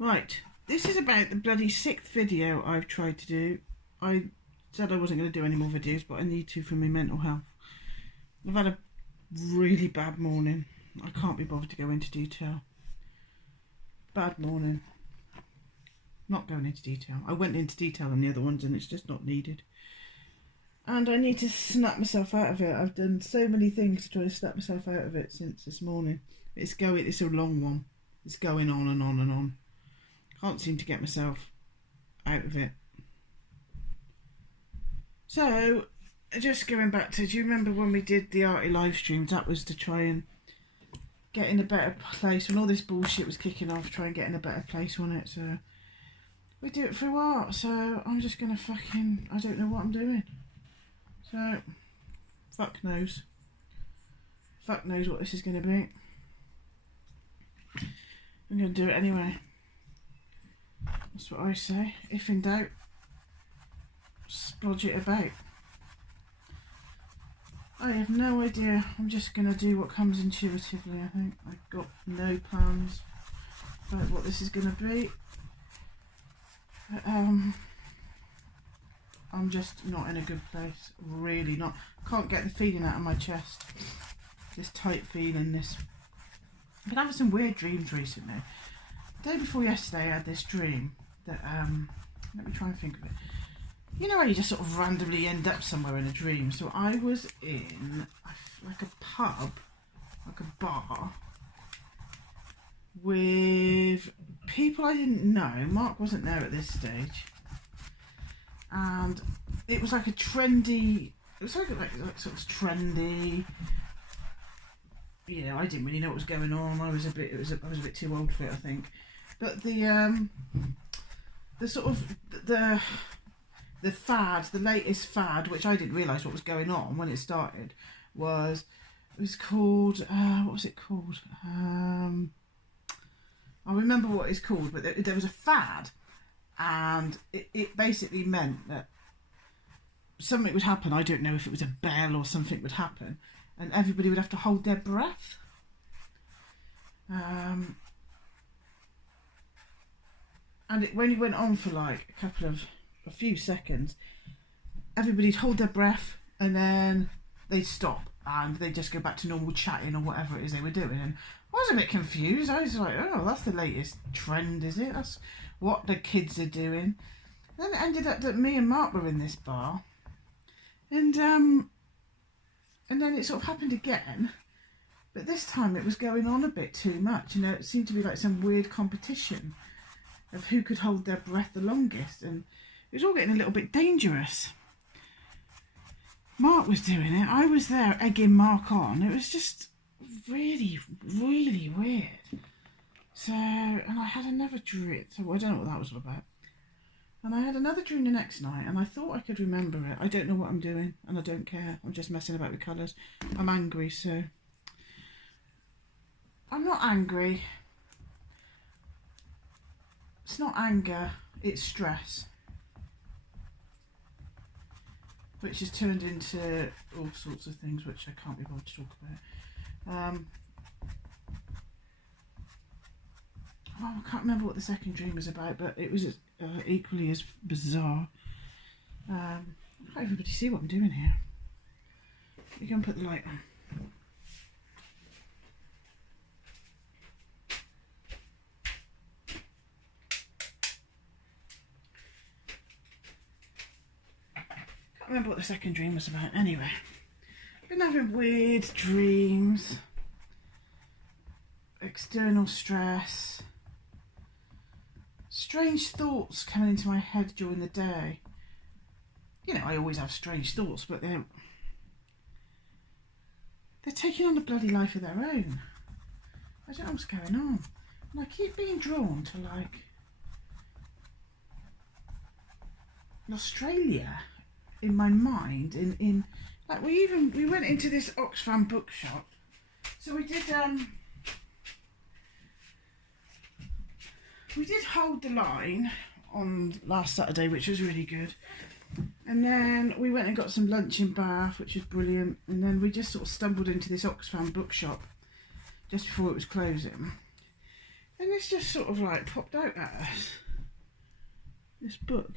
Right, this is about the bloody 6th video I've tried to do. I said I wasn't going to do any more videos, but I need to for my mental health. I've had a really bad morning. I can't be bothered to go into detail. Bad morning. Not going into detail. I went into detail on the other ones and it's just not needed. And I need to snap myself out of it. I've done so many things to try to snap myself out of it since this morning. It's a long one. It's going on and on and on. Can't seem to get myself out of it. So, just going back to, do you remember when we did the Arty live streams? That was to try and get in a better place. When all this bullshit was kicking off, try and get in a better place on it. So, we do it through art. So, I'm just going to I don't know what I'm doing. So, fuck knows. Fuck knows what this is going to be. I'm going to do it anyway. That's what I say. If in doubt, splodge it about. I have no idea. I'm just going to do what comes intuitively, I think. I've got no plans about what this is going to be. But, I'm just not in a good place. Really not. Can't get the feeling out of my chest. This tight feeling, this... I've been having some weird dreams recently. The day before yesterday I had this dream that, let me try and think of it. You know how you just sort of randomly end up somewhere in a dream? So I was in like a pub, like a bar, with people I didn't know. Mark wasn't there at this stage. And it was like a trendy, it was like sort of trendy, you know, I didn't really know what was going on. I was a bit too old for it, I think. But the sort of the fad, the latest fad, which I didn't realise what was going on when it started, it was called what was it called? I remember what it's called, but there was a fad, and it basically meant that something would happen. I don't know if it was a bell or something would happen, and everybody would have to hold their breath. And when it went on for like a few seconds, everybody'd hold their breath and then they'd stop and they'd just go back to normal chatting or whatever it is they were doing. And I was a bit confused. I was like, oh, that's the latest trend, is it? That's what the kids are doing. Then it ended up that me and Mark were in this bar, and then it sort of happened again, but this time it was going on a bit too much. You know, it seemed to be like some weird competition of who could hold their breath the longest, and it was all getting a little bit dangerous. Mark was doing it, I was there egging Mark on. It was just really, really weird. So, and I had another dream, so I don't know what that was all about. And I had another dream the next night, and I thought I could remember it. I don't know what I'm doing, and I don't care. I'm just messing about with colours. I'm angry, so... I'm not angry. It's not anger, it's stress. Which has turned into all sorts of things which I can't be bothered to talk about. Well, I can't remember what the second dream was about, but it was equally as bizarre. I hope everybody see what I'm doing here. Let me go and put the light on. Can't remember what the second dream was about. Anyway, been having weird dreams, external stress, strange thoughts coming into my head during the day. You know, I always have strange thoughts, but they're taking on a bloody life of their own. I don't know what's going on. And I keep being drawn to, like, Australia in my mind. In like, we went into this Oxfam bookshop. So we did hold the line on last Saturday, which was really good. And then we went and got some lunch in Bath, which was brilliant. And then we just sort of stumbled into this Oxfam bookshop just before it was closing. And it's just sort of like popped out at us. This book,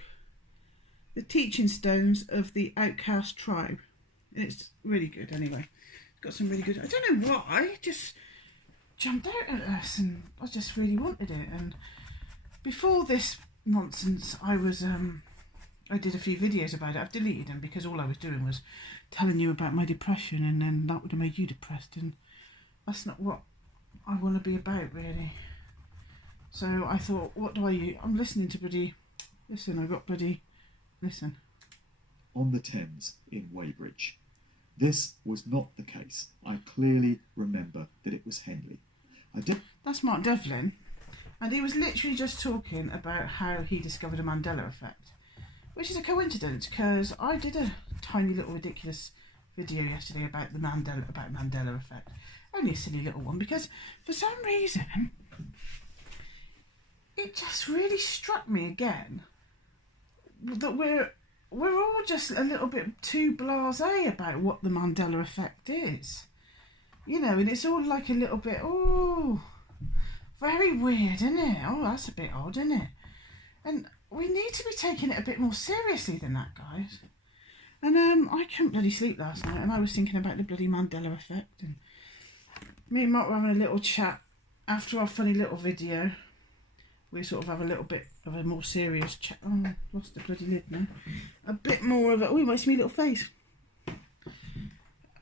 The Teaching Stones of the Outcast Tribe. It's really good anyway. It's got some really good, I don't know why, it just jumped out at us and I just really wanted it. And before this nonsense, I did a few videos about it. I've deleted them because all I was doing was telling you about my depression, and then that would have made you depressed, and that's not what I want to be about, really. So I thought, what do I use? I'm listening to bloody, listen, I got bloody, listen. On the Thames in Weybridge. This was not the case. I clearly remember that it was Henley. That's Mark Devlin, and he was literally just talking about how he discovered a Mandela effect, which is a coincidence because I did a tiny little ridiculous video yesterday about the Mandela effect. Only a silly little one, because for some reason it just really struck me again that we're all just a little bit too blasé about what the Mandela effect is. You know, and it's all like a little bit, oh, very weird, isn't it? Oh, that's a bit odd, isn't it? And we need to be taking it a bit more seriously than that, guys. And I couldn't bloody sleep last night, and I was thinking about the bloody Mandela effect. And me and Mark were having a little chat after our funny little video. We sort of have a little bit of a more serious chat. Oh, I lost the bloody lid now. A bit more of a, oh, it makes me little face.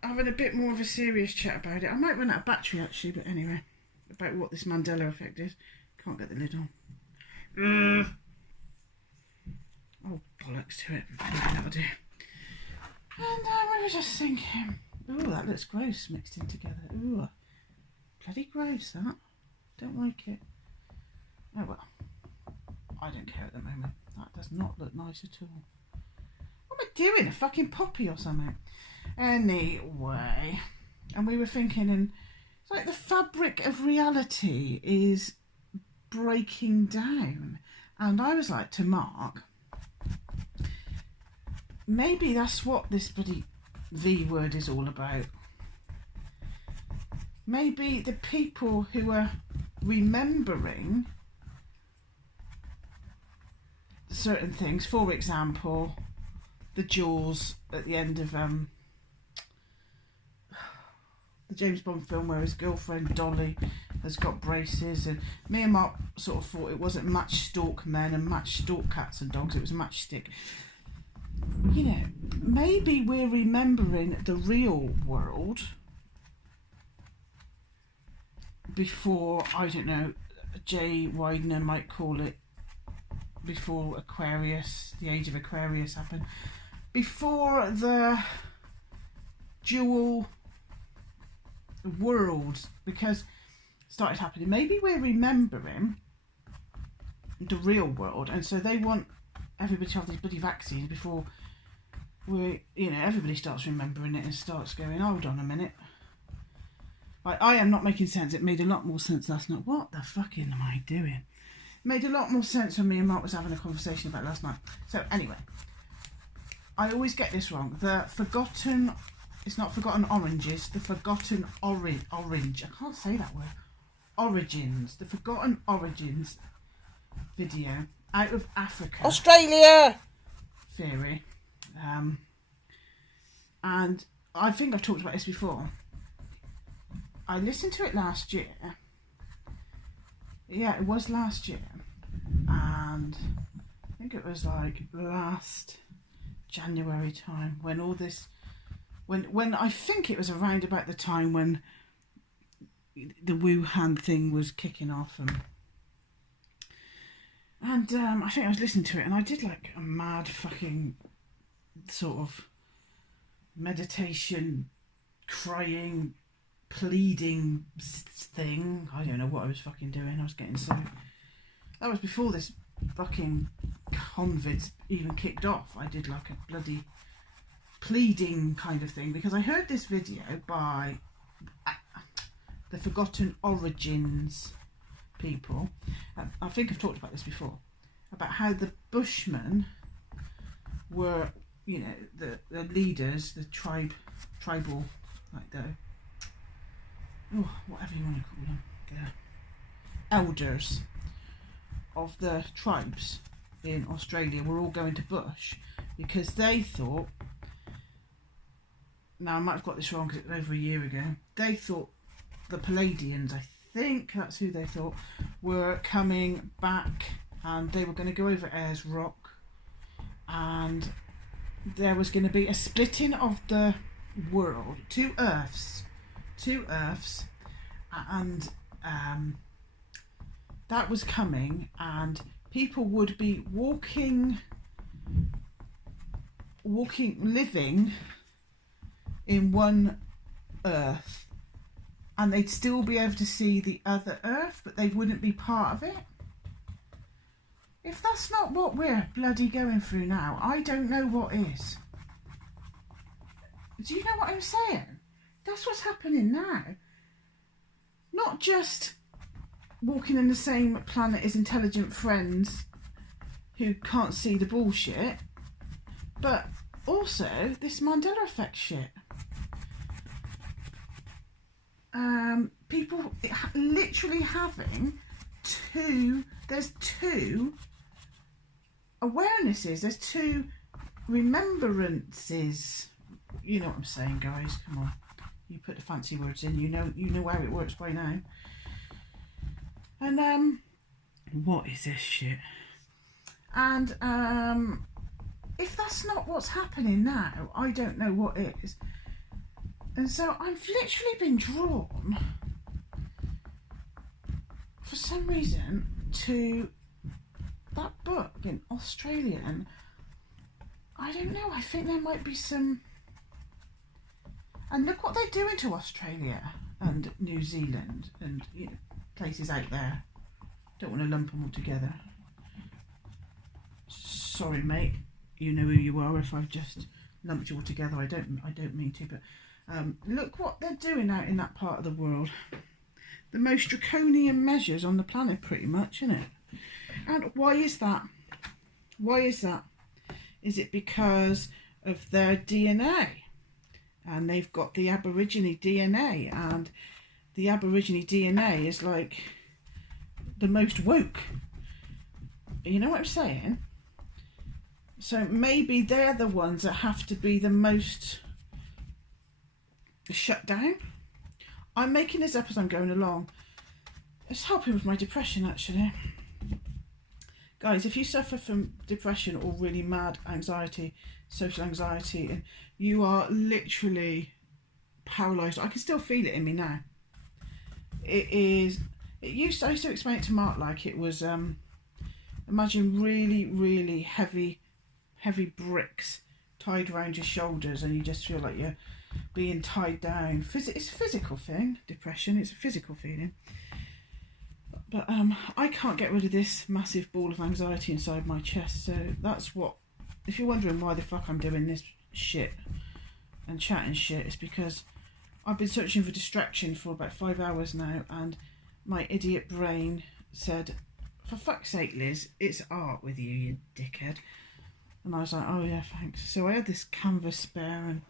Having a bit more of a serious chat about it. I might run out of battery actually, but anyway, about what this Mandela effect is. Can't get the lid on. Oh, bollocks to it. Anyway, that'll do. And we were just thinking, ooh, that looks gross mixed in together. Ooh, bloody gross, that. Don't like it. Oh well, I don't care at the moment. That does not look nice at all. What am I doing? A fucking poppy or something? Anyway, and we were thinking, and it's like the fabric of reality is breaking down. And I was like to Mark, maybe that's what this bloody V word is all about. Maybe the people who are remembering certain things, for example, the Jaws at the end of the James Bond film where his girlfriend Dolly has got braces, and me and Mark sort of thought it wasn't match stalk men and match stalk cats and dogs, it was matchstick. You know, maybe we're remembering the real world before, I don't know, Jay Widener might call it, before Aquarius, the age of Aquarius happened, before the dual worlds because started happening. Maybe we're remembering the real world, and so they want everybody to have these bloody vaccines before everybody starts remembering it and starts going, hold on a minute. I am not making sense. It made a lot more sense last night. What the fucking am I doing? It made a lot more sense when me and Mark was having a conversation about last night. So anyway, I always get this wrong. It's not forgotten oranges, the forgotten orange. I can't say that word. Origins. The forgotten origins video out of Africa. Australia! Theory. And I think I've talked about this before. I listened to it last year. Yeah, it was last year. And I think it was like last January time when all this... When I think it was around about the time when the Wuhan thing was kicking off, and I think I was listening to it, and I did like a mad fucking sort of meditation, crying, pleading thing. I don't know what I was fucking doing. I was getting so... That was before this fucking COVID even kicked off. I did like a bloody pleading kind of thing because I heard this video by the Forgotten Origins people. I think I've talked about this before, about how the Bushmen were, you know, the leaders, the tribal, like the, oh, whatever you want to call them, elders of the tribes in Australia were all going to bush because they thought, now I might have got this wrong because it was over a year ago, they thought the Palladians, I think that's who they thought, were coming back, and they were going to go over Ayers Rock, and there was going to be a splitting of the world, two earths, and that was coming, and people would be living in one earth, and they'd still be able to see the other earth, but they wouldn't be part of it. If that's not what we're bloody going through now, I don't know what is. Do you know what I'm saying? That's what's happening now. Not just walking in the same planet as intelligent friends who can't see the bullshit, but also this Mandela effect shit. People literally having there's two awarenesses, there's two remembrances. You know what I'm saying, guys, come on. You put the fancy words in, you know how it works by now. And what is this shit? And if that's not what's happening now, I don't know what is. And so I've literally been drawn for some reason to that book in Australia, and I don't know, I think there might be some, and look what they're doing to Australia and New Zealand and, you know, places out there. Don't want to lump them all together. Sorry, mate. You know who you are if I've just lumped you all together. I don't mean to, but look what they're doing out in that part of the world. The most draconian measures on the planet, pretty much, isn't it? And why is that? Why is that? Is it because of their DNA? And they've got the Aborigine DNA, and the Aborigine DNA is like the most woke. You know what I'm saying? So maybe they're the ones that have to be the most shut down. I'm making this up as I'm going along. It's helping with my depression, actually. Guys, if you suffer from depression or really mad anxiety, social anxiety, and you are literally paralysed, I can still feel it in me now. I used to explain it to Mark like it was, imagine really, really heavy bricks tied around your shoulders, and you just feel like you're being tied down. It's a physical thing, depression, it's a physical feeling. But I can't get rid of this massive ball of anxiety inside my chest, so that's what, if you're wondering why the fuck I'm doing this shit and chatting shit, it's because I've been searching for distraction for about 5 hours now, and my idiot brain said, for fuck's sake, Liz, it's art with you dickhead. And I was like, oh yeah, thanks. So I had this canvas spare, and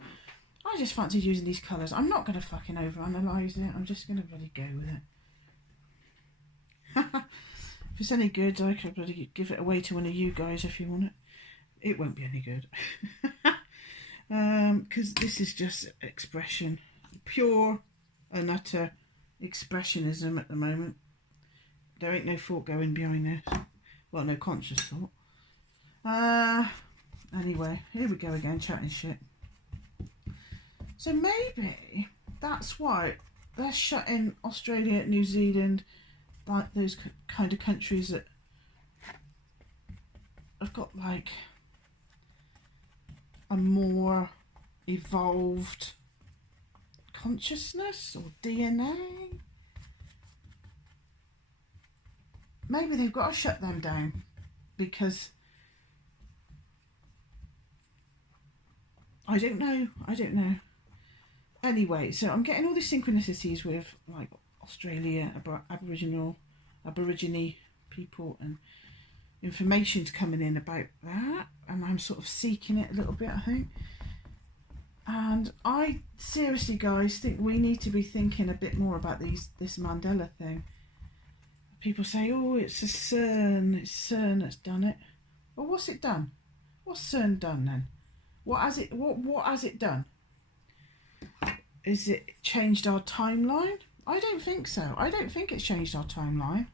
I just fancied using these colours. I'm not going to fucking overanalyse it. I'm just going to bloody go with it. If it's any good, I could bloody give it away to one of you guys if you want it. It won't be any good. Because this is just expression. Pure and utter expressionism at the moment. There ain't no thought going behind this. Well, no conscious thought. Anyway, here we go again, chatting shit. So maybe that's why they're shutting Australia, New Zealand, like those kind of countries that have got like a more evolved consciousness or DNA. Maybe they've got to shut them down because I don't know. Anyway, so I'm getting all these synchronicities with like Australia, Aborigine people, and information's coming in about that, and I'm sort of seeking it a little bit, I think. And I seriously, guys, think we need to be thinking a bit more about this Mandela thing, people say, oh, it's a CERN, it's CERN that's done it. Well, what's it done? What's CERN done then? What has it done? Is it changed our timeline? I don't think so. I don't think it's changed our timeline.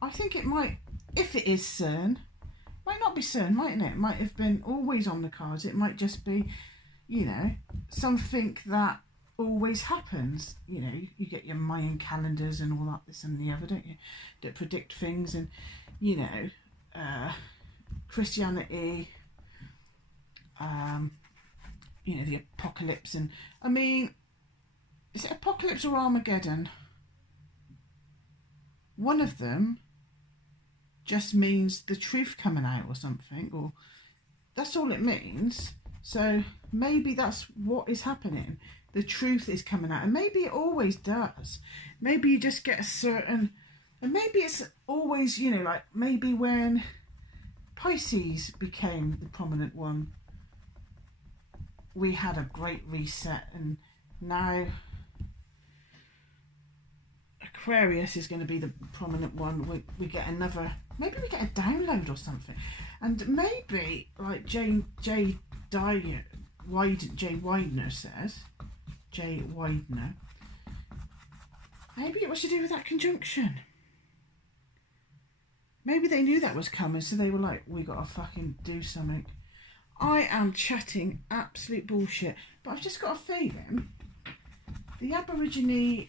I think it might, if it is CERN, might not be CERN, mightn't it? It might have been always on the cards. It might just be, you know, something that always happens. You know, you get your Mayan calendars and all that, this and the other, don't you? That predict things, and, you know, Christianity, you know, the apocalypse. And I mean, is it apocalypse or Armageddon? One of them just means the truth coming out or something, or that's all it means. So maybe that's what is happening. The truth is coming out, and maybe it always does. Maybe you just get a certain, and maybe it's always, you know, like maybe when Pisces became the prominent one, we had a great reset, and now Aquarius is going to be the prominent one. We get another, maybe we get a download or something, and maybe like Jay Widener says, maybe it was to do with that conjunction. Maybe they knew that was coming, so they were like, we gotta fucking do something. I am chatting absolute bullshit, but I've just got a feeling the Aborigine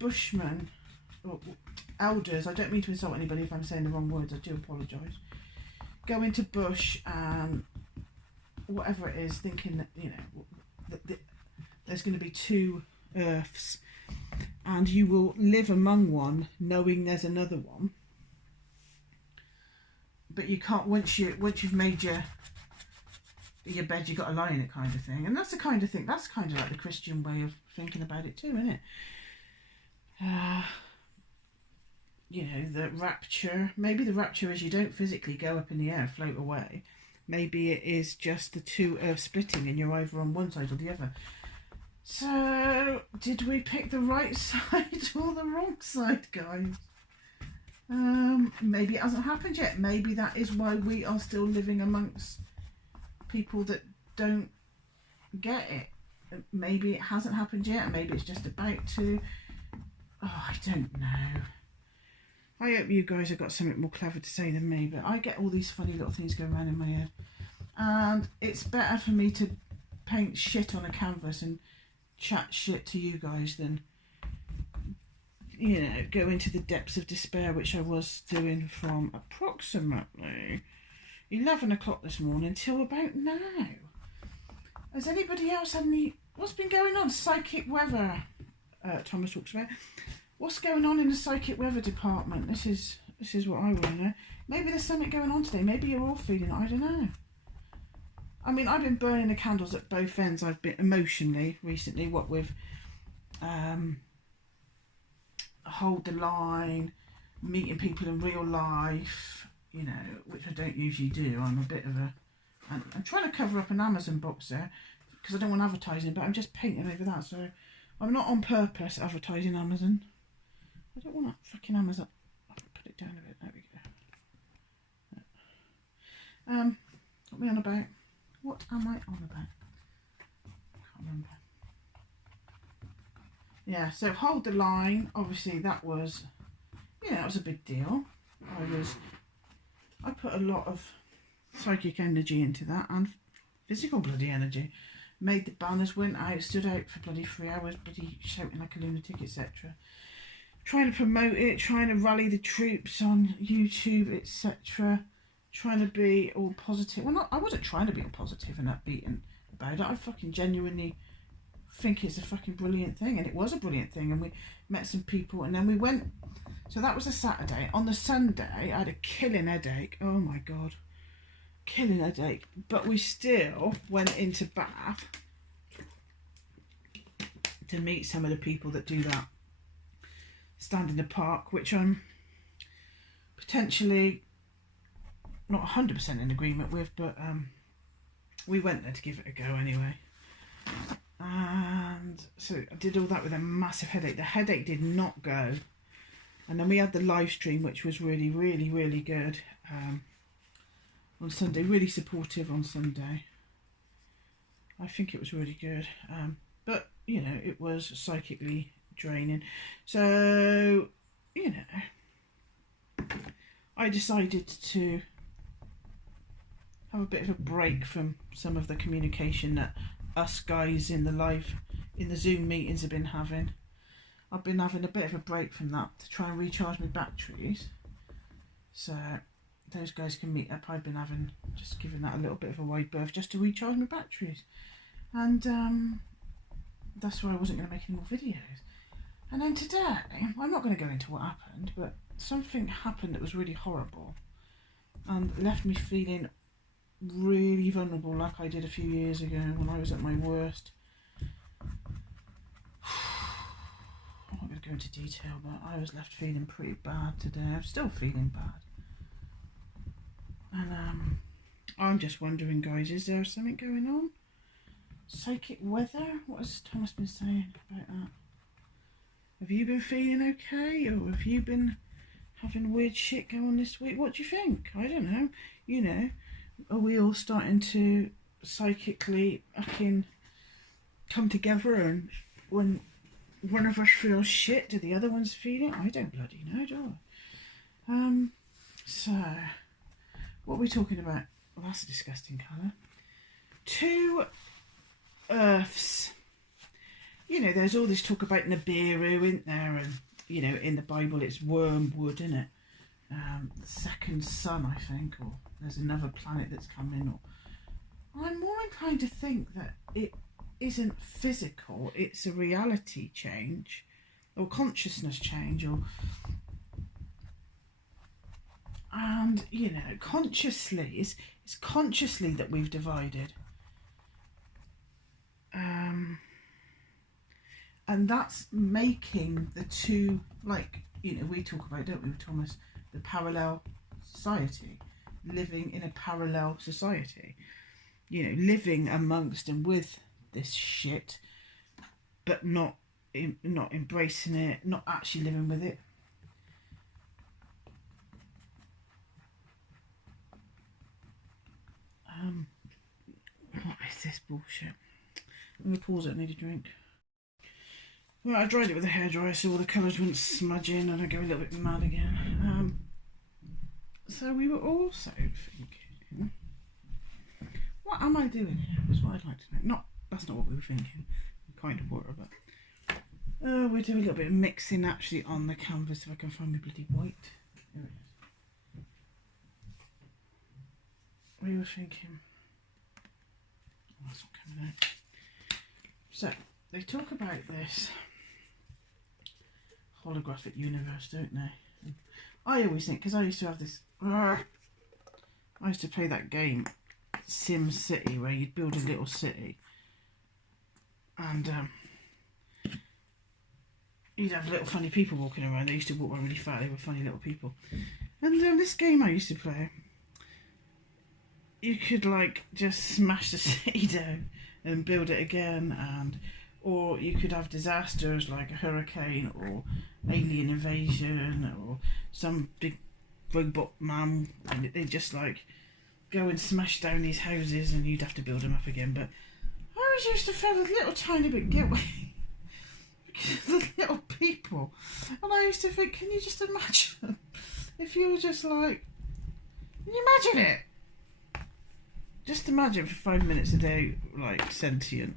Bushmen, or elders, I don't mean to insult anybody if I'm saying the wrong words, I do apologise, go into bush and whatever it is, thinking that, you know, that there's going to be two earths and you will live among one knowing there's another one, but you can't, once you've made your bed, you've got to lie in it, kind of thing. And that's the kind of thing, that's kind of like the Christian way of thinking about it too, isn't it? You know, the rapture, maybe the rapture is you don't physically go up in the air, float away. Maybe it is just the two earths splitting and you're either on one side or the other. So, did we pick the right side or the wrong side, guys? Maybe it hasn't happened yet. Maybe that is why we are still living amongst people that don't get it. Maybe it hasn't happened yet. Maybe it's just about to. Oh, I don't know. I hope you guys have got something more clever to say than me, but I get all these funny little things going around in my head. And it's better for me to paint shit on a canvas and chat shit to you guys than, you know, go into the depths of despair, which I was doing from approximately 11 o'clock this morning till about now. Has anybody else had any... What's been going on? Psychic weather, Thomas talks about. What's going on in the psychic weather department? This is what I want to know. Maybe there's something going on today. Maybe you're all feeling it. I don't know. I mean, I've been burning the candles at both ends. I've been emotionally recently, what with Hold the Line, meeting people in real life, you know, which I don't usually do. I'm a bit of a... I'm trying to cover up an Amazon box there because I don't want advertising, but I'm just painting over that. So I'm not on purpose advertising Amazon. I don't want that fucking Amazon. I'll put it down a bit. There we go. What am I on about? What am I on about? I can't remember. Yeah, so Hold the Line. Obviously, that was, you know, that was a big deal. I put a lot of psychic energy into that and physical bloody energy. Made the banners, went out, stood out for bloody 3 hours, bloody shouting like a lunatic, etc. Trying to promote it, trying to rally the troops on YouTube, etc. Trying to be all positive. Well, I wasn't trying to be all positive and upbeat and about it. I fucking genuinely think it's a fucking brilliant thing, and it was a brilliant thing. And we met some people, and then we went. So that was a Saturday. On the Sunday, I had a killing headache. Oh my god, killing headache. But we still went into Bath to meet some of the people that do that. Stand in the park, which I'm potentially not 100% in agreement with, but we went there to give it a go anyway. And so I did all that with a massive headache. The headache did not go. And then we had the live stream, which was really, really, really good on Sunday. Really supportive on Sunday. I think it was really good. But, you know, it was psychically draining. So, you know, I decided to have a bit of a break from some of the communication that us guys in the Zoom meetings have been having. I've been having a bit of a break from that to try and recharge my batteries. So those guys can meet up. I've been just giving that a little bit of a wide berth just to recharge my batteries. And that's why I wasn't going to make any more videos. And then today, I'm not going to go into what happened, but something happened that was really horrible and left me feeling really vulnerable, like I did a few years ago when I was at my worst. I'm not going to go into detail, but I was left feeling pretty bad today. I'm still feeling bad. And I'm just wondering, guys, is there something going on? Psychic weather? What has Thomas been saying about that? Have you been feeling okay? Or have you been having weird shit going on this week? What do you think? I don't know. You know, are we all starting to psychically fucking come together, and when one of us feels shit, do the other ones feel it? I don't bloody know, do I? So, what are we talking about? Well, that's a disgusting colour. 2 earths. You know, there's all this talk about Nibiru, isn't there? And, you know, in the Bible it's wormwood, isn't it? The second sun, I think, or there's another planet that's coming. Or I'm more inclined to think that it isn't physical, it's a reality change, or consciousness change, and, you know, consciously, it's consciously that we've divided. And that's making the two, like, you know, we talk about, don't we, Thomas, the parallel society, living in a parallel society, you know, living amongst and with this shit, but not embracing it, not actually living with it. What is this bullshit? I'm gonna pause it. I need a drink. Well, I dried it with a hairdryer so all the colours wouldn't smudge in and I go a little bit mad again. So we were also thinking, what am I doing here? Is what I'd like to know. That's not what we were thinking. We kind of were, but we're doing a little bit of mixing actually on the canvas if I can find my bloody white. There it is. We were thinking, oh, that's not coming out. So they talk about this holographic universe, don't they? And I always think, because I used to have this, I used to play that game Sim City, where you'd build a little city and you'd have little funny people walking around. They used to walk around really fast. They were funny little people. And this game I used to play, you could like just smash the city down and build it again, or you could have disasters like a hurricane or alien invasion or some big robot man, and they just like go and smash down these houses and you'd have to build them up again. But I always used to feel a little tiny bit guilty because the little people, and I used to think, can you just imagine if you were just like, can you imagine it? Just imagine for 5 minutes a day, like, sentient.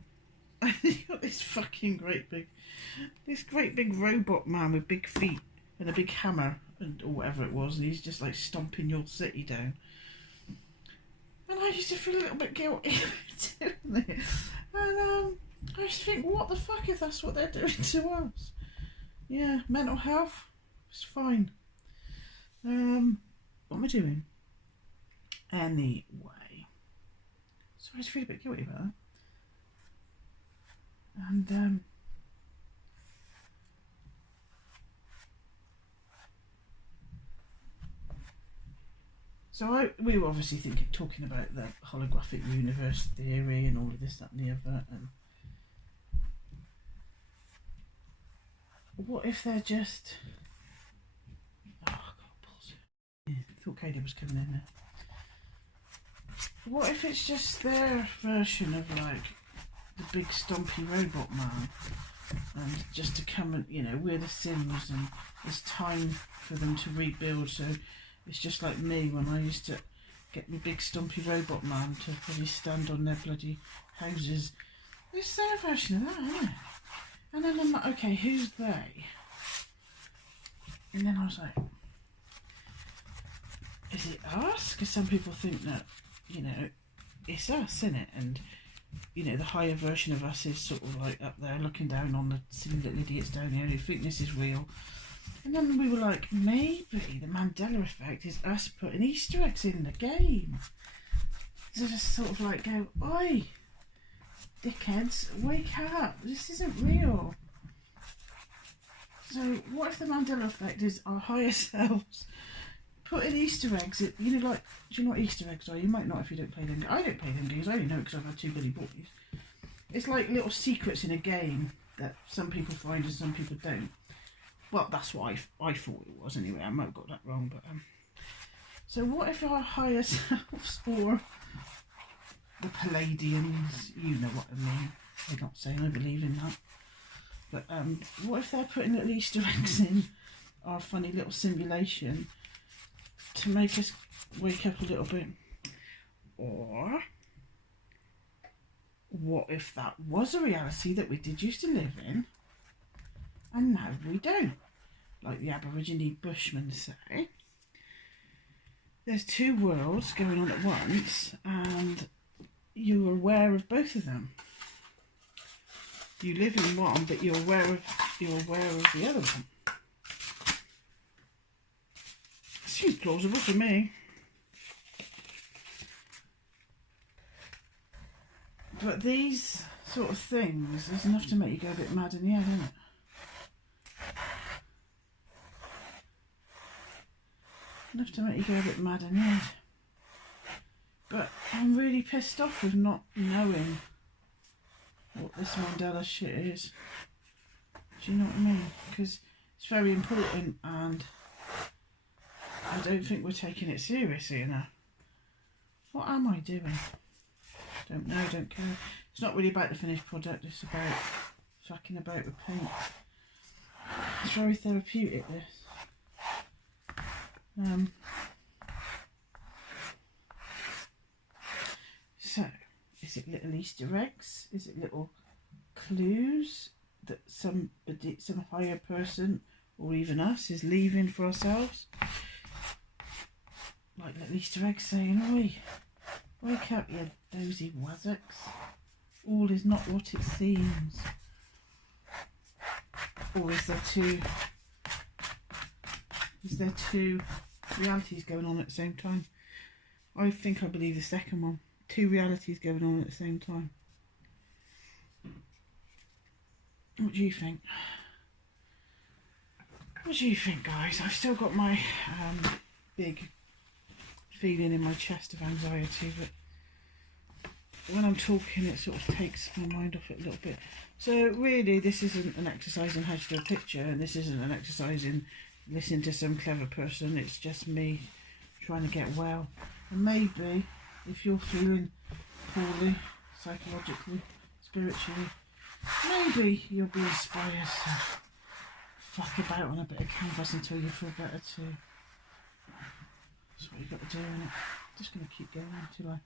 And you got this fucking great big robot man with big feet and a big hammer and or whatever it was, and he's just like stomping your city down. And I used to feel a little bit guilty doing it. And I used to think, what the fuck if that's what they're doing to us? Yeah, mental health, it's fine. What am I doing? Anyway. So I just feel a bit guilty about that. And so we were obviously talking about the holographic universe theory and all of this, that and the other, and what if they're just... Oh, God, pause it. Yeah, I thought Katie was coming in there. What if it's just their version of, like, the big stompy robot man? And just to come and, you know, we're the Sims and it's time for them to rebuild. So it's just like me when I used to get my big stumpy robot man to probably stand on their bloody houses. It's their version of that, isn't it? And then I'm like, okay, who's they? And then I was like, is it us? Because some people think that, you know, it's us, isn't it? And, you know, the higher version of us is sort of like up there looking down on the silly little idiots down here who think this is real. And then we were like, maybe the Mandela effect is us putting Easter eggs in the game. So just sort of like go, oi, dickheads, wake up, this isn't real. So what if the Mandela effect is our higher selves putting Easter eggs in, you know, like, do you know what Easter eggs are? You might not if you don't play them. I don't play them games, I only know because I've had 2 Billy boys. It's like little secrets in a game that some people find and some people don't. Well, that's what I thought it was anyway. I might have got that wrong, but so what if our higher selves, or the Palladians, you know what I mean. I'm not saying I believe in that, but what if they're putting little Easter eggs in our funny little simulation to make us wake up a little bit? Or what if that was a reality that we did used to live in and now we don't? Like the Aborigine Bushmen say, there's 2 worlds going on at once and you're aware of both of them. You live in one, but you're aware of the other one. Seems plausible to me. But these sort of things is enough to make you go a bit mad in the head, isn't it? Enough to make you go a bit mad in the head. But I'm really pissed off with not knowing what this Mandela shit is. Do you know what I mean? Because it's very important and I don't think we're taking it seriously enough. What am I doing? Don't know, don't care. It's not really about the finished product, it's about fucking about with paint. It's very therapeutic, this. So, is it little Easter eggs? Is it little clues that some higher person or even us is leaving for ourselves? Like little Easter eggs saying, oi, wake up, you dozy wazzocks. All is not what it seems. Or is there two realities going on at the same time? I believe the second one. 2 realities going on at the same time. What do you think? What do you think, guys? I've still got my big feeling in my chest of anxiety, but when I'm talking it sort of takes my mind off it a little bit. So really this isn't an exercise in how to do a picture, and this isn't an exercise in listening to some clever person. It's just me trying to get well. And maybe if you're feeling poorly, psychologically, spiritually, maybe you'll be inspired to fuck about on a bit of canvas until you feel better too. That's what you've got to do, innit? Just going to keep going until I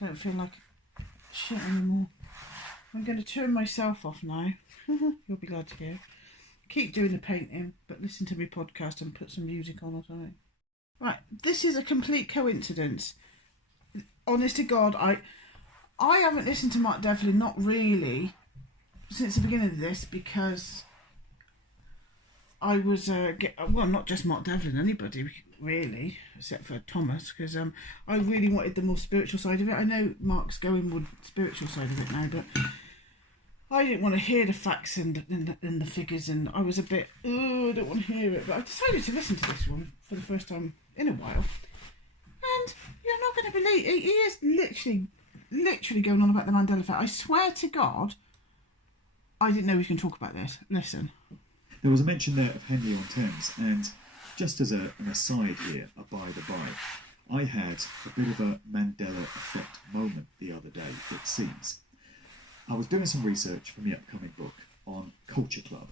don't feel like shit anymore. I'm going to turn myself off now. You'll be glad to hear. Keep doing the painting, but listen to my podcast and put some music on or something. Right, this is a complete coincidence. Honest to God, I haven't listened to Mark Devlin, not really, since the beginning of this, because I was, well, not just Mark Devlin, anybody really, except for Thomas, because I really wanted the more spiritual side of it. I know Mark's going with spiritual side of it now, but I didn't want to hear the facts and the figures, and I was a bit, oh, I don't want to hear it, but I decided to listen to this one for the first time in a while. And you're not going to believe it. He is literally going on about the Mandela effect. I swear to God, I didn't know he was going to talk about this. Listen. There was a mention there of Henley-on-Thames, and just as an aside here, a by the by, I had a bit of a Mandela effect moment the other day, it seems. I was doing some research for my upcoming book on Culture Club,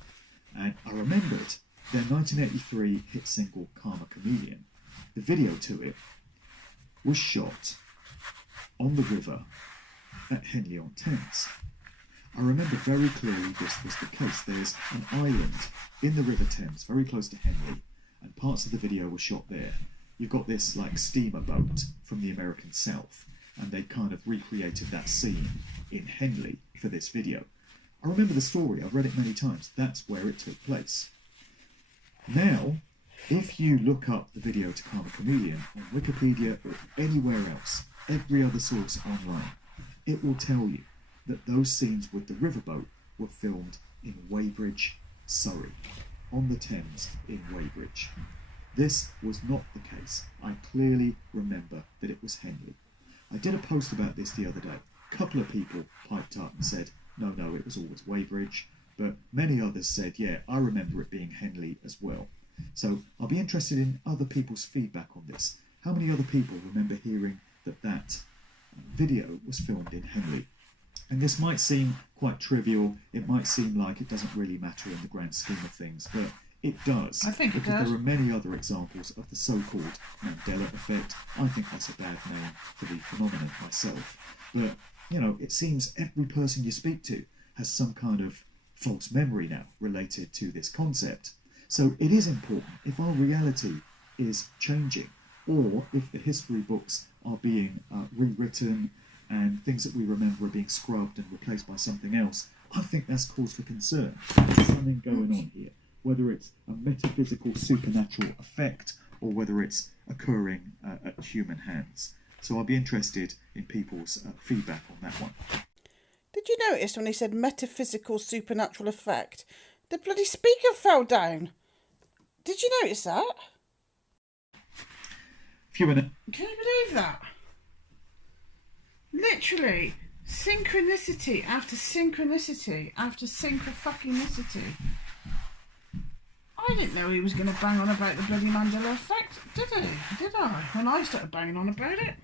and I remembered their 1983 hit single Karma Chameleon. The video to it was shot on the river at Henley-on-Thames. I remember very clearly this was the case. There's an island in the River Thames, very close to Henley, and parts of the video were shot there. You've got this like steamer boat from the American South, and they kind of recreated that scene in Henley for this video. I remember the story, I've read it many times. That's where it took place. Now, if you look up the video to Karma Chameleon on Wikipedia or anywhere else, every other source online, it will tell you that those scenes with the riverboat were filmed in Weybridge, Surrey, on the Thames in Weybridge. This was not the case. I clearly remember that it was Henley. I did a post about this the other day. A couple of people piped up and said, no, it was always Weybridge, but many others said, yeah, I remember it being Henley as well. So I'll be interested in other people's feedback on this. How many other people remember hearing that video was filmed in Henley? And this might seem quite trivial, it might seem like it doesn't really matter in the grand scheme of things, but it does. I think it because does. there are many other examples of the so-called Mandela effect. I think that's a bad name for the phenomenon myself. But, you know, it seems every person you speak to has some kind of false memory now related to this concept. So it is important, if our reality is changing, or if the history books are being rewritten and things that we remember are being scrubbed and replaced by something else, I think that's cause for concern. There's something going on here, whether it's a metaphysical supernatural effect or whether it's occurring at human hands. So I'll be interested in people's feedback on that one. Did you notice when he said metaphysical supernatural effect, the bloody speaker fell down? Did you notice that? Few minutes. Can you believe that? Literally, synchronicity after synchronicity after synchro-fucking-nicity. I didn't know he was going to bang on about the bloody Mandela effect, did he? Did I? When I started banging on about it.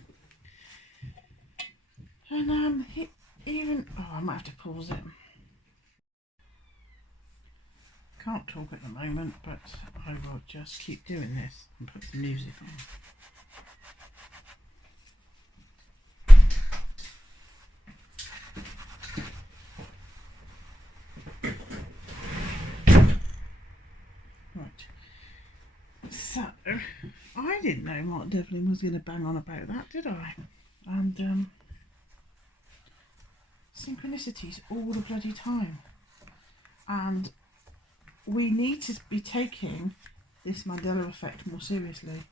And he even... Oh, I might have to pause it. Can't talk at the moment, but I will just keep doing this and put the music on. Right. So, I didn't know Mark Devlin was going to bang on about that, did I? And, synchronicities all the bloody time. And we need to be taking this Mandela effect more seriously.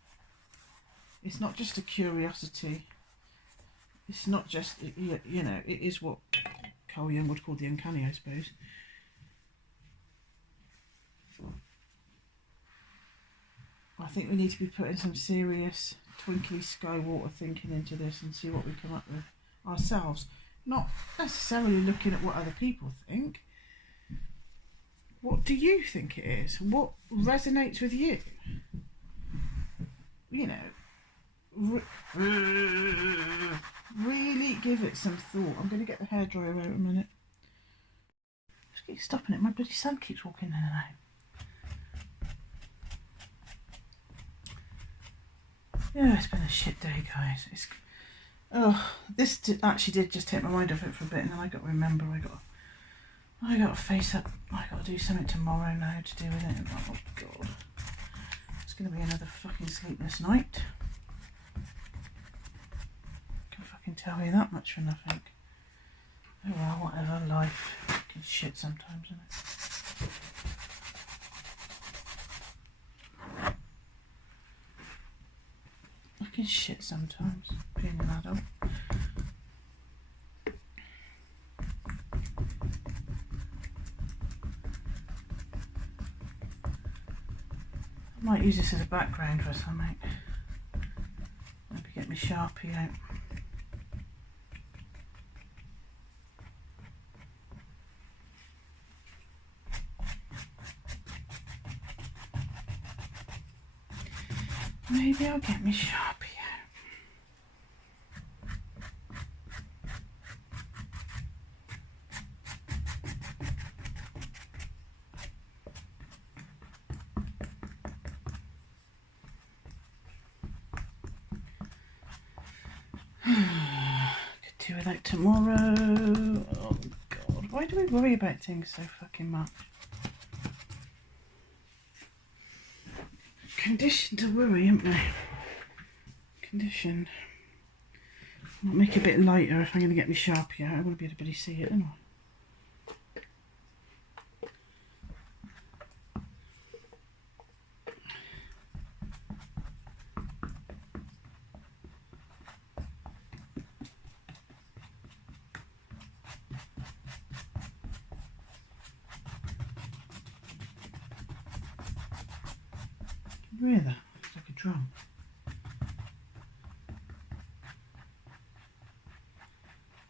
It's not just a curiosity. It's not just, you know, it is what Carl Jung would call the uncanny, I suppose. I think we need to be putting some serious twinkly sky water thinking into this and see what we come up with ourselves. Not necessarily looking at what other people think. What do you think it is? What resonates with you? You know, really give it some thought. I'm going to get the hairdryer out in a minute. Just keep stopping it. My bloody son keeps walking in and out. Yeah, it's been a shit day, guys. This actually did just take my mind off it for a bit, and then I got to remember I got to face up. I got to do something tomorrow now to do with it. Oh god, it's going to be another fucking sleepless night. I can fucking tell you that much for nothing. Oh well, whatever. Life fucking shit sometimes, isn't it? Fucking shit sometimes, being an adult. I might use this as a background for something. Maybe get my Sharpie out. Maybe I'll get me Sharpie out. Could do without tomorrow. Oh God, why do we worry about things so fucking much? Conditioned to worry, aren't we? Conditioned. Might make it a bit lighter if I'm going to get my Sharpie out. I want to be able to really see it, don't I? Hear that? It's like a drum.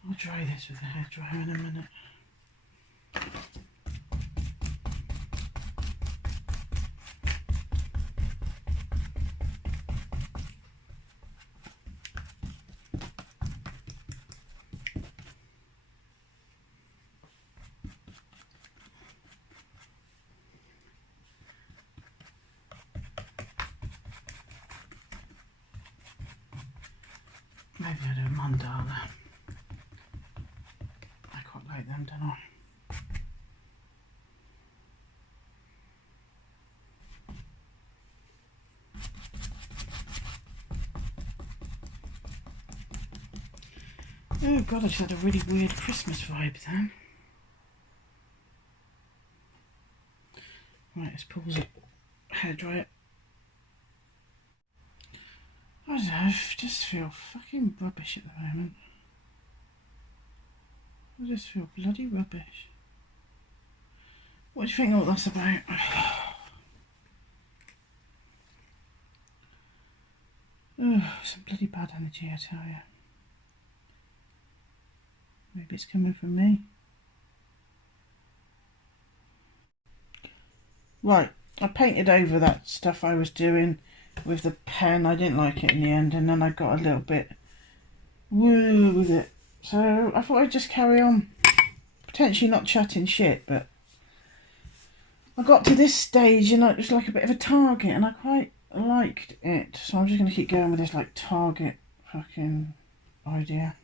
I'll dry this with a hairdryer in a minute. Maybe I'll do a mandala. I quite like them, don't I? Oh God, I just had a really weird Christmas vibe then. Right, let's pause it. Hairdryer. I don't know, I just feel fucking rubbish at the moment. I just feel bloody rubbish. What do you think all that's about? Oh, some bloody bad energy, I tell you. Maybe it's coming from me. Right, I painted over that stuff I was doing with the pen. I didn't like it in the end, and then I got a little bit woo with it. So I thought I'd just carry on. Potentially not chatting shit, but I got to this stage and it was like a bit of a target, and I quite liked it. So I'm just going to keep going with this like target fucking idea.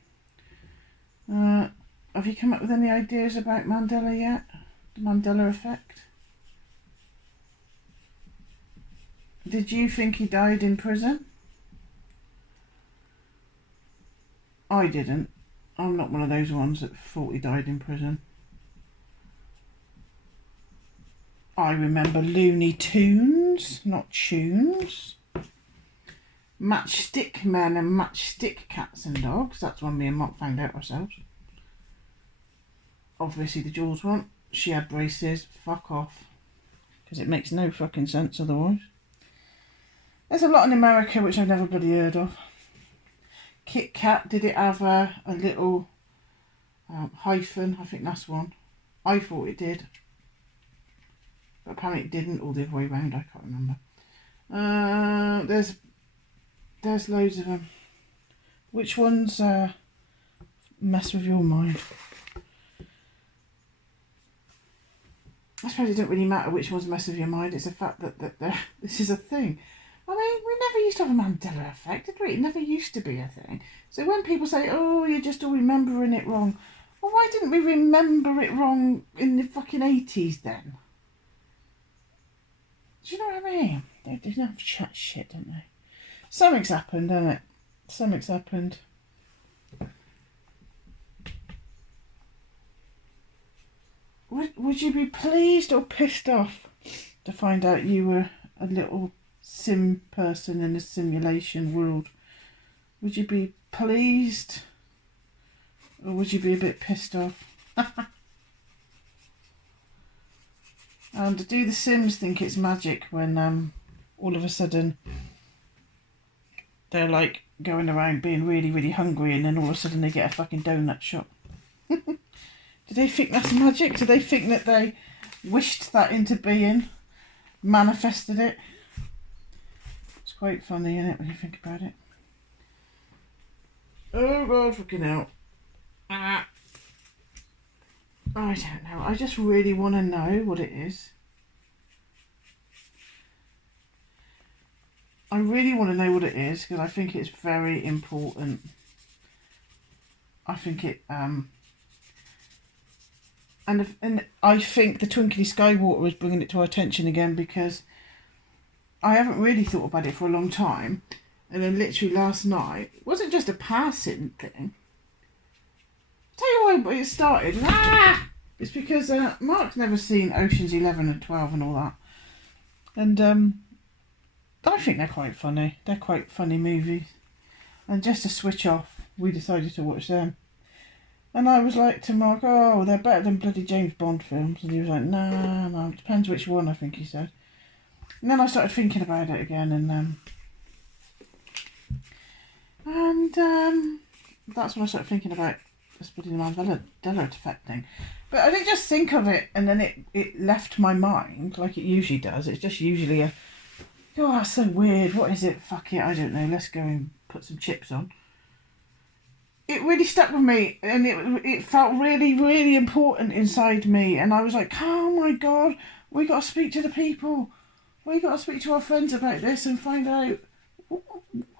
Have you come up with any ideas about Mandela yet? The Mandela effect? Did you think he died in prison? I didn't. I'm not one of those ones that thought he died in prison. I remember Looney Tunes, not tunes. Matchstick Men and Matchstick Cats and Dogs. That's when me and Mark found out ourselves. Obviously the Jules one. She had braces. Fuck off. Because it makes no fucking sense otherwise. There's a lot in America which I've never bloody heard of. Kit Kat, did it have a little hyphen? I think that's one. I thought it did. But apparently it didn't, or the other way around, I can't remember. There's loads of them. Which ones mess with your mind? I suppose it doesn't really matter which ones mess with your mind. It's the fact that this is a thing. I mean, we never used to have a Mandela effect, did we? It never used to be a thing. So when people say, oh, you're just all remembering it wrong, well, why didn't we remember it wrong in the fucking 80s then? Do you know what I mean? They didn't have chat shit, didn't they? Something's happened, hasn't it? Something's happened. Would you be pleased or pissed off to find out you were a little sim person in a simulation world? Would you be pleased or would you be a bit pissed off? And do the Sims think it's magic when all of a sudden they're like going around being really, really hungry and then all of a sudden they get a fucking donut shop? Do they think that's magic? Do they think that they wished that into being, manifested it? It's quite funny, isn't it, when you think about it? Oh God, fucking hell. I don't know. I just really want to know what it is. I really want to know what it is because I think it's very important. I think it, and I think the Twinkly Skywater is bringing it to our attention again because I haven't really thought about it for a long time. And then literally last night, it wasn't just a passing thing. Tell you why it started. It's because Mark's never seen Ocean's 11 and 12 and all that. And I think they're quite funny. They're quite funny movies. And just to switch off, we decided to watch them. And I was like to Mark, oh, they're better than bloody James Bond films. And he was like, no, it depends which one, I think he said. And then I started thinking about it again, and that's when I started thinking about this bloody Mandela effect thing. But I didn't just think of it and then it left my mind like it usually does. It's just usually oh, that's so weird. What is it? Fuck it, I don't know. Let's go and put some chips on. It really stuck with me, and it felt really, really important inside me. And I was like, oh my God, we got to speak to the people. We got to speak to our friends about this and find out.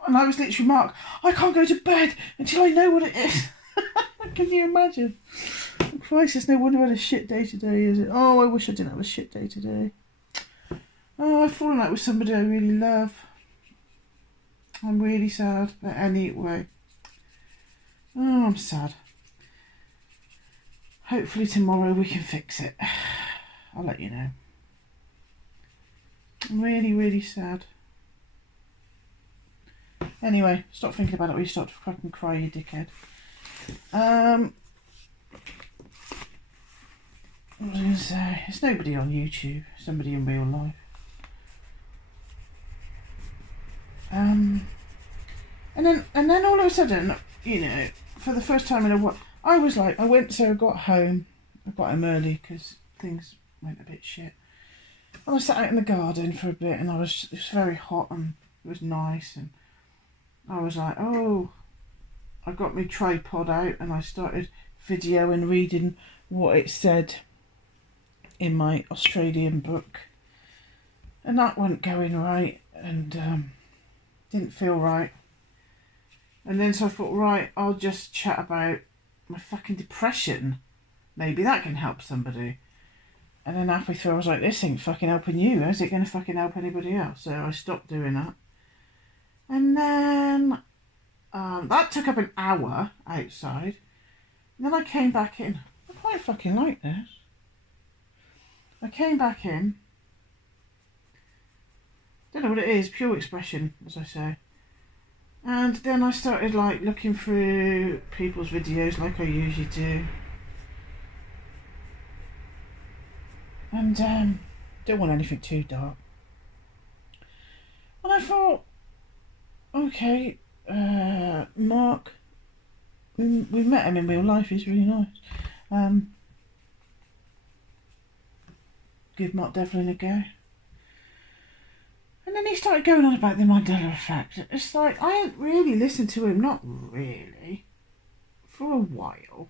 And I was literally, Mark, I can't go to bed until I know what it is. Can you imagine? Christ, it's no wonder I had a shit day today, is it? Oh, I wish I didn't have a shit day today. Oh, I've fallen out with somebody I really love. I'm really sad, but anyway. Oh, I'm sad. Hopefully tomorrow we can fix it. I'll let you know. I'm really, really sad. Anyway, stop thinking about it or you start to fucking cry, you dickhead. What was I going to say? It's nobody on YouTube. Somebody in real life. And then all of a sudden, you know, for the first time in a while, I was like, I got home. I got home early because things went a bit shit. And I sat out in the garden for a bit, and it was very hot and it was nice, and I was like, oh, I got my tripod out and I started video and reading what it said in my Australian book, and that wasn't going right, and didn't feel right. And then so I thought, right, I'll just chat about my fucking depression. Maybe that can help somebody. And then halfway through I was like, this ain't fucking helping you. How's it going to fucking help anybody else? So I stopped doing that. And then that took up an hour outside. And then I came back in. I quite fucking like this. I came back in. Don't know what it is. Pure expression, as I say. And then I started like looking through people's videos like I usually do. And don't want anything too dark. And I thought, okay, Mark, we met him in real life, he's really nice. Give Mark Devlin a go. And then he started going on about the Mandela effect. It's like, I hadn't really listened to him, not really, for a while.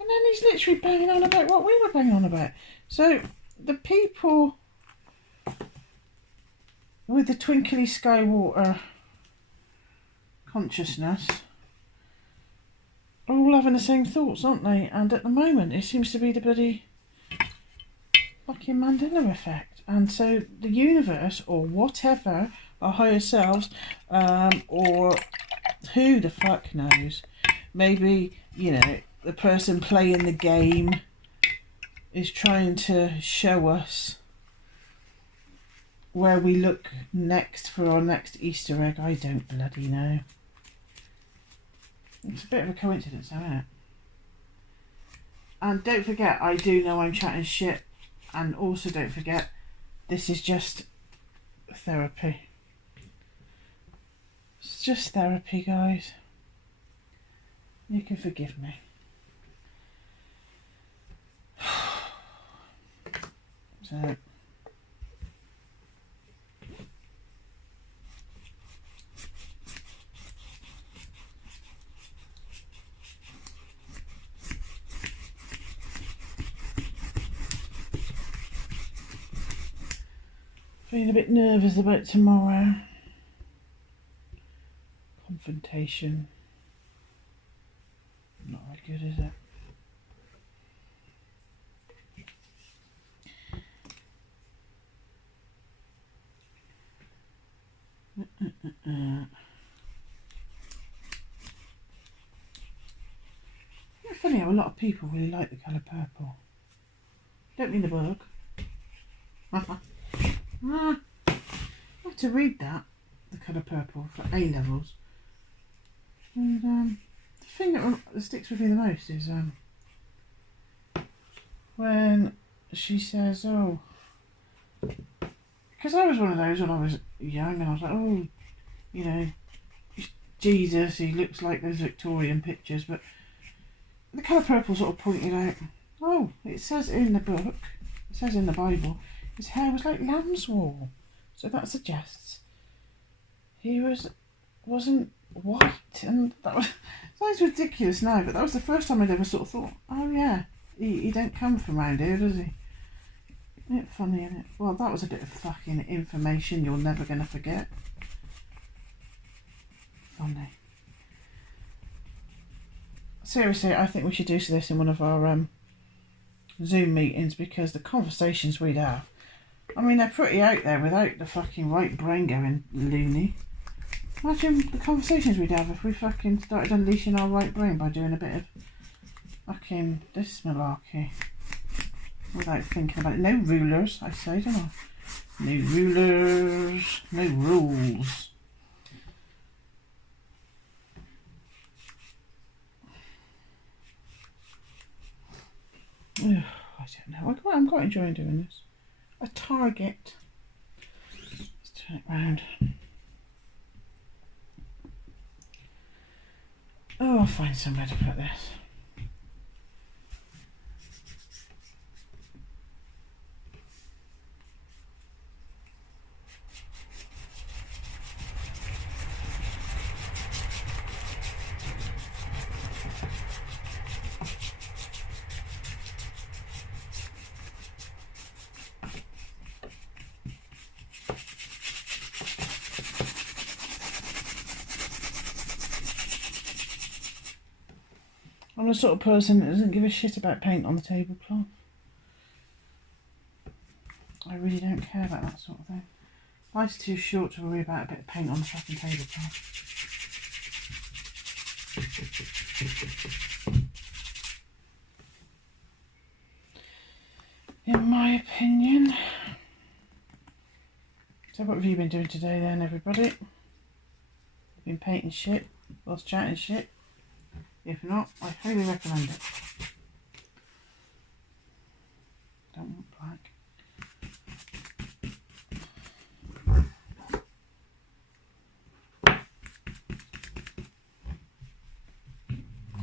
And then he's literally banging on about what we were banging on about. So, the people with the Twinkly Skywater consciousness are all having the same thoughts, aren't they? And at the moment, it seems to be the bloody fucking Mandela effect. And so the universe, or whatever, our higher selves, or who the fuck knows, maybe, you know, the person playing the game is trying to show us where we look next for our next Easter egg. I don't bloody know. It's a bit of a coincidence, isn't it? And don't forget, I do know I'm chatting shit. And also don't forget, this is just therapy. It's just therapy, guys. You can forgive me. So, Feeling a bit nervous about tomorrow. Confrontation. Not very good, is it? It's funny how a lot of people really like the colour purple. Don't mean the book. I have to read that, the colour purple, for A levels. And the thing that sticks with me the most is when she says, oh, because I was one of those when I was young, and I was like, oh, you know, Jesus, he looks like those Victorian pictures, but the colour purple sort of pointed out, oh, it says in the book, it says in the Bible, his hair was like lamb's wool, so that suggests he wasn't white, and that was, sounds ridiculous now, but that was the first time I'd ever sort of thought, oh yeah, he don't come from around here, does he? Isn't it funny, isn't it? Well, that was a bit of fucking information you're never going to forget. Funny. Seriously, I think we should do this in one of our Zoom meetings, because the conversations we'd have, I mean, they're pretty out there without the fucking right brain going loony. Imagine the conversations we'd have if we fucking started unleashing our right brain by doing a bit of fucking this malarkey without thinking about it. No rulers, I say, don't I? No rulers, no rules. Ugh, I don't know. I'm quite enjoying doing this. A target. Let's turn it round. Oh, I'll find somewhere to put this. I'm the sort of person that doesn't give a shit about paint on the tablecloth. I really don't care about that sort of thing. Life's too short to worry about a bit of paint on the fucking tablecloth. In my opinion. So what have you been doing today then, everybody? Been painting shit whilst chatting shit? If not, I highly recommend it. Don't want black.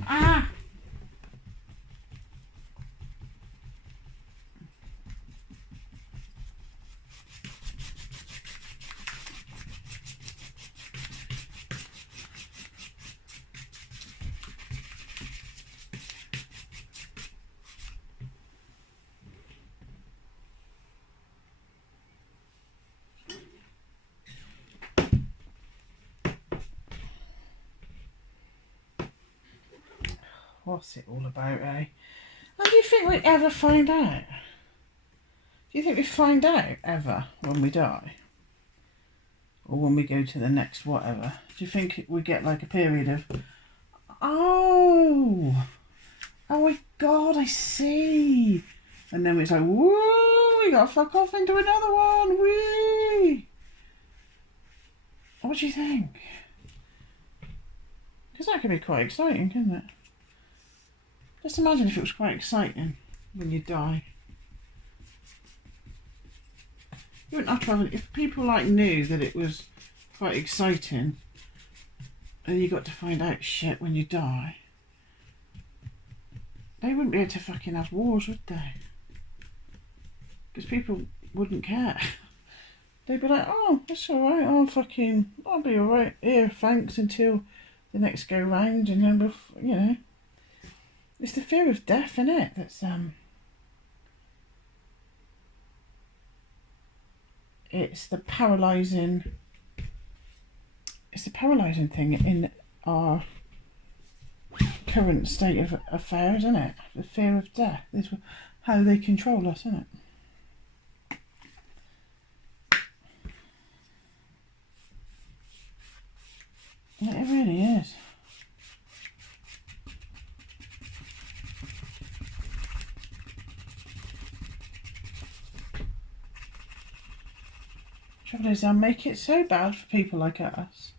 Ah! What's it all about, eh? And do you think we'd ever find out? Do you think we find out ever when we die? Or when we go to the next whatever? Do you think we get like a period of, oh my god, I see. And then it's like, woo, we gotta fuck off into another one, wee. What do you think? Because that could be quite exciting, couldn't it? Just imagine if it was quite exciting when you die. You wouldn't have to have, if people like knew that it was quite exciting and you got to find out shit when you die, they wouldn't be able to fucking have wars, would they? Because people wouldn't care. They'd be like, oh, it's alright, I'll be alright here, thanks, until the next go round, and then we'll, you know. It's the fear of death, innit? That's it's the paralysing thing in our current state of affairs, isn't it? The fear of death. This is how they control us, isn't it? It really is. Trouble is, they'll make it so bad for people like us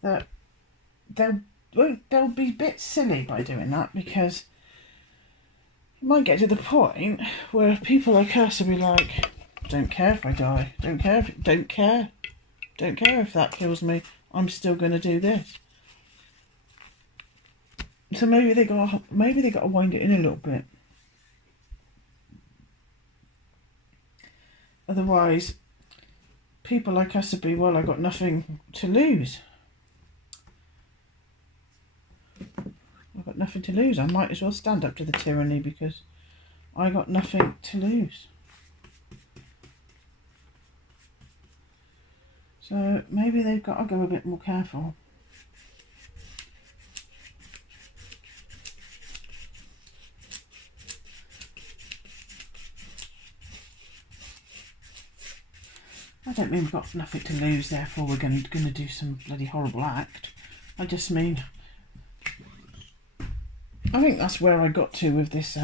that they'll be a bit silly by doing that, because it might get to the point where people like us will be like, don't care if I die, don't care if that kills me, I'm still going to do this. So maybe they got to wind it in a little bit. Otherwise, people like us would be, well, I got nothing to lose. I've got nothing to lose. I might as well stand up to the tyranny because I got nothing to lose. So maybe they've got to go a bit more careful. I don't mean we've got nothing to lose, therefore we're going to do some bloody horrible act. I just mean, I think that's where I got to with this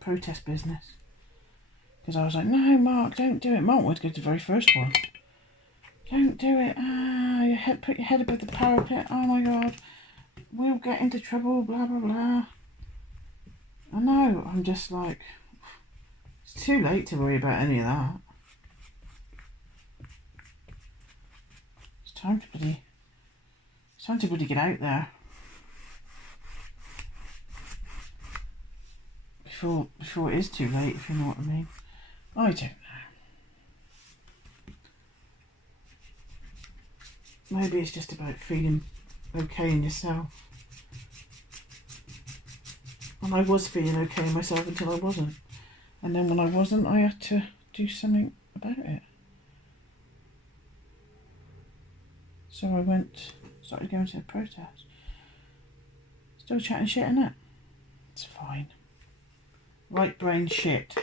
protest business. Because I was like, no, Mark, don't do it. Mark would go to the very first one. Don't do it. Put your head above the parapet. Oh my God, we'll get into trouble. Blah blah blah. I know. I'm just like, it's too late to worry about any of that. It's time to bloody get out there before it is too late, if you know what I mean. I don't know. Maybe it's just about feeling okay in yourself. And I was feeling okay in myself until I wasn't. And then when I wasn't, I had to do something about it. So I started going to a protest. Still chatting shit, innit? It's fine. Right brain shit.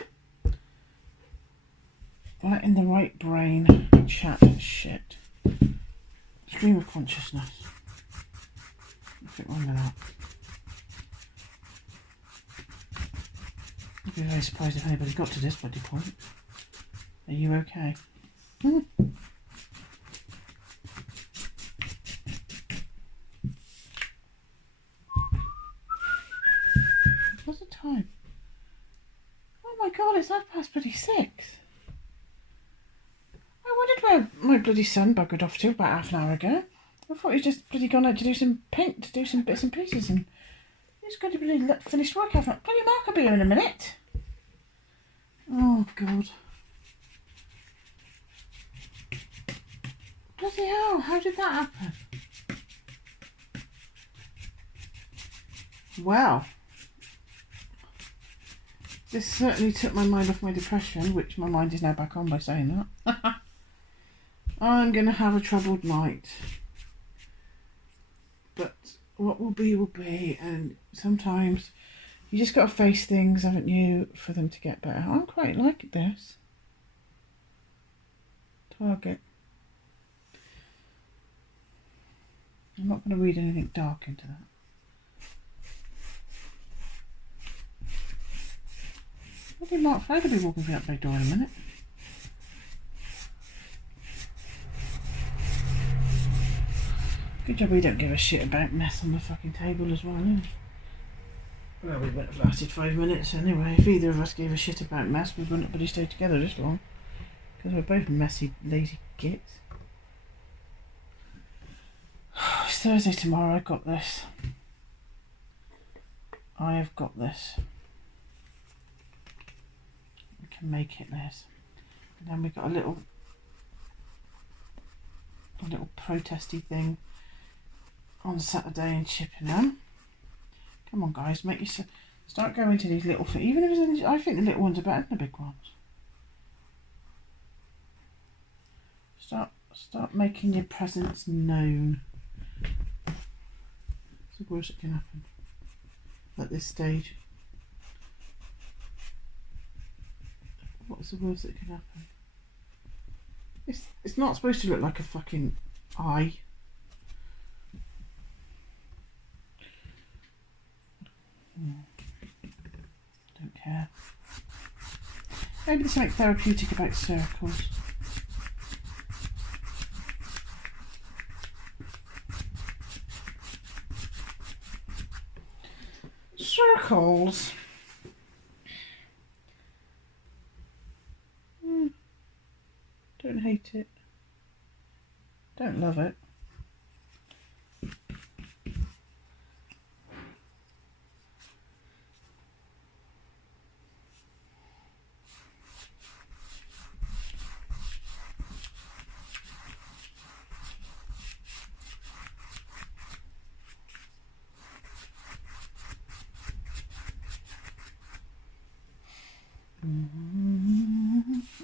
Letting the right brain chat shit. Stream of consciousness. Nothing wrong with that. I'd be very surprised if anybody got to this bloody point. Are you okay? What's the time? Oh my God, it's 6:30. I wondered where my bloody son buggered off to about half an hour ago. I thought he'd just bloody gone out to do some paint, to do some bits and pieces, and he's got to bloody finished work. I thought, bloody Mark will be here in a minute. Oh God. Bloody hell, how did that happen? Well, this certainly took my mind off my depression, which my mind is now back on by saying that. I'm going to have a troubled night. But what will be, and sometimes you just got to face things, haven't you, for them to get better. I quite like this. Target. I'm not going to read anything dark into that. I think Mark Flag will be walking through that big door in a minute. Good job we don't give a shit about mess on the fucking table as well, eh? Well, we wouldn't have lasted 5 minutes anyway. If either of us gave a shit about mess, we wouldn't have really stayed together this long. Because we're both messy, lazy gits. It's Thursday tomorrow, I've got this. I have got this. We can make it, Liz. And then we've got a little protesty thing on Saturday in Chippenham. Come on, guys, make yourself start going to these little things. Even if it's only, I think the little ones are better than the big ones. Start making your presence known. What's the worst that can happen at this stage? What's the worst that can happen? It's not supposed to look like a fucking eye. Don't care. Maybe there's something therapeutic about circles. Circles. Don't hate it. Don't love it.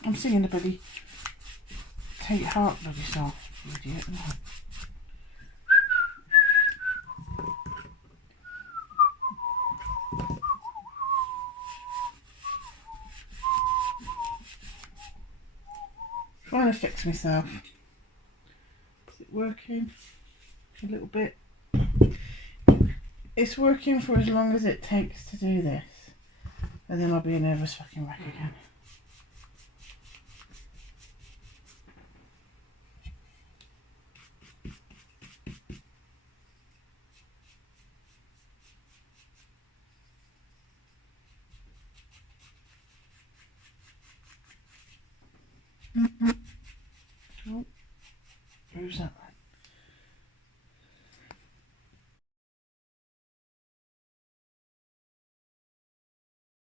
I'm singing the bloody Take Heart bloody song, you idiot. No. Trying to fix myself. Is it working? A little bit. It's working for as long as it takes to do this. And then I'll be a nervous fucking wreck again. Oh, who's that?